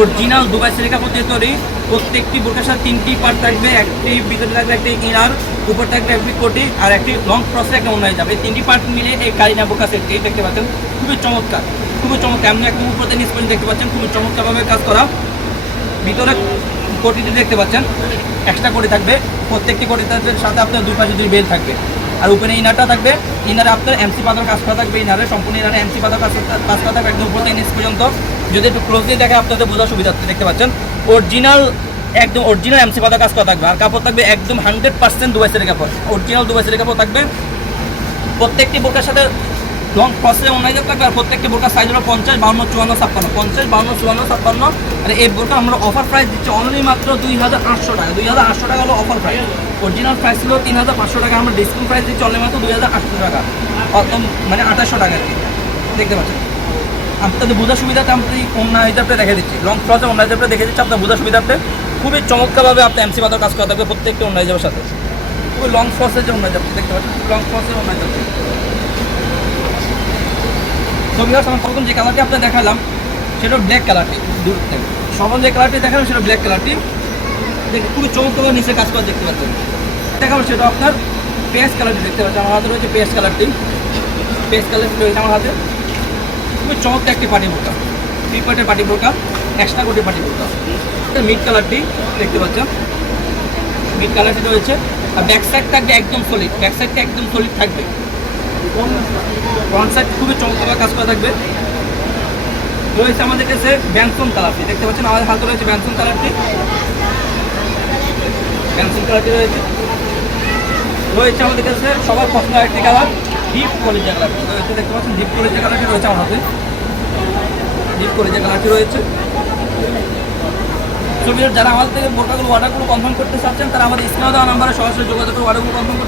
Original Dubai silk কাপড় দিয়ে তৈরি। প্রত্যেকটি বোরকার সাথে 3টি পার্ট থাকবে, একটি ভিতরে থাকবে একটি ইনার, উপর থাকবে একটি কোটি আর একটি লং ক্রসে একটা অন্য যাবে। 3টি পার্ট মিলে এই কারিনা বোরকা সেটটি দেখতে পাচ্ছেন, খুবই চমৎকার, খুবই চমৎকার। এমন একদম উপর থেকে নিচ পর্যন্ত দেখতে পাচ্ছেন, খুবই চমৎকারভাবে কাজ করা। ভিতরে কোটিটি দেখতে পাচ্ছেন, এক্সট্রা কোটি থাকবে, প্রত্যেকটি কোটি থাকবে সাথে আপনার দুই পাশে দুই বেল থাকবে। আর উপরে ইনারটা থাকবে, ইনারে আপনার এমসি পাতার কাজ করা থাকবে, ইনারে সম্পূর্ণ ইনারে এমসি পাতার কাজ করা থাকবে একদম উপর থেকে নিচ পর্যন্ত। যদি একটু ক্লোজলি দেখে আপনাদের বোঝার সুবিধা দেখতে পাচ্ছেন, অরিজিনাল একদম অরিজিনাল এমসি পাতার কাজ করা থাকবে। আর কাপড় থাকবে একদম 100% দুবাই সিল্ক কাপড়, অরিজিনাল দুবাই সিল্ক কাপড় থাকবে। প্রত্যেকটি বোরকার সাথে লং ক্রসে অনলাইনে থাকবে। আর প্রত্যেকটি বোরকার সাইজ হলো 50, 52, 54, 56, 50, 52, 54, 56। আর এই বোরকা আমরা অফার প্রাইস দিচ্ছি অনলি মাত্র 2800 টাকা। 2800 টাকা হলো অফার প্রাইস। অরিজিনাল প্রাইস ছিল 3500 টাকা, আমরা ডিসকাউন্ট প্রাইস দিচ্ছি অনলি মাত্র 2800 টাকা, মানে 2800 টাকা দেখতে পাচ্ছেন। আপনাদের বোঝার সুবিধাতে আমি অন্য হিসাবটা দেখে দিচ্ছি, লং ক্রসে অন্য হিসাবটা দেখে দিচ্ছি আপনার বোঝার সুবিধাতে। খুবই চমৎকারভাবে আপনার এমসি পাতার কাজ করা থাকবে প্রত্যেকটি অন্য হিসাবের সাথে। খুবই লং ক্রসের যে অন্য হিসাবটি দেখতে পাচ্ছেন, লং ক্রসের অন্য হিসাবটি। ছবি আমার প্রথম যে কালারটি আপনার দেখালাম সেটা ব্ল্যাক কালারটি, দূর থেকে সবার যে কালারটি দেখালাম সেটা ব্ল্যাক কালারটি। দেখে খুবই চমৎকার নিচে কাজ করা দেখতে পাচ্ছেন। দেখাবো সেটা আপনার পেস্ট কালারটি দেখতে পাচ্ছেন, আমার হাতে রয়েছে পেস্ট কালারটি। পেস্ট কালারটি রয়েছে আমার হাতে, খুবই চমৎকার একটি পার্টি বোরকা, 3 পার্টের পার্টি বোরকা, এক্সট্রা কোটি পার্টি বোরকা। মিড কালারটি দেখতে পাচ্ছেন, মিড কালারটি রয়েছে। আর ব্যাক সাইড থাকবে একদম সলিড, ব্যাক সাইডটা একদম সলিড থাকবে। ফ্রন্ট সাইড খুবই চমৎকার কাজ করা থাকবে। রয়েছে আমাদের কাছে ব্যানসন কালারটি দেখতে পাচ্ছেন, আমাদের হাতে রয়েছে ব্যানসন কালারটি। ব্যানসন কালারটি রয়েছে আমাদের কাছে সবার পছন্দের একটি কালার ডিপ কলিজা কালারটি রয়েছে, দেখতে পাচ্ছেন ডিপ কলিজা কালারটি রয়েছে আমার হাতে, ডিপ কলিজা কালারটি রয়েছে। ছবির যারা আমাদের থেকে বোরকাগুলো অর্ডারগুলো কনফার্ম করতে চাচ্ছেন তারা আমাদের স্ক্রিনে দেওয়া নাম্বারে সরাসরি যোগাযোগ করে অর্ডারগুলো কনফার্ম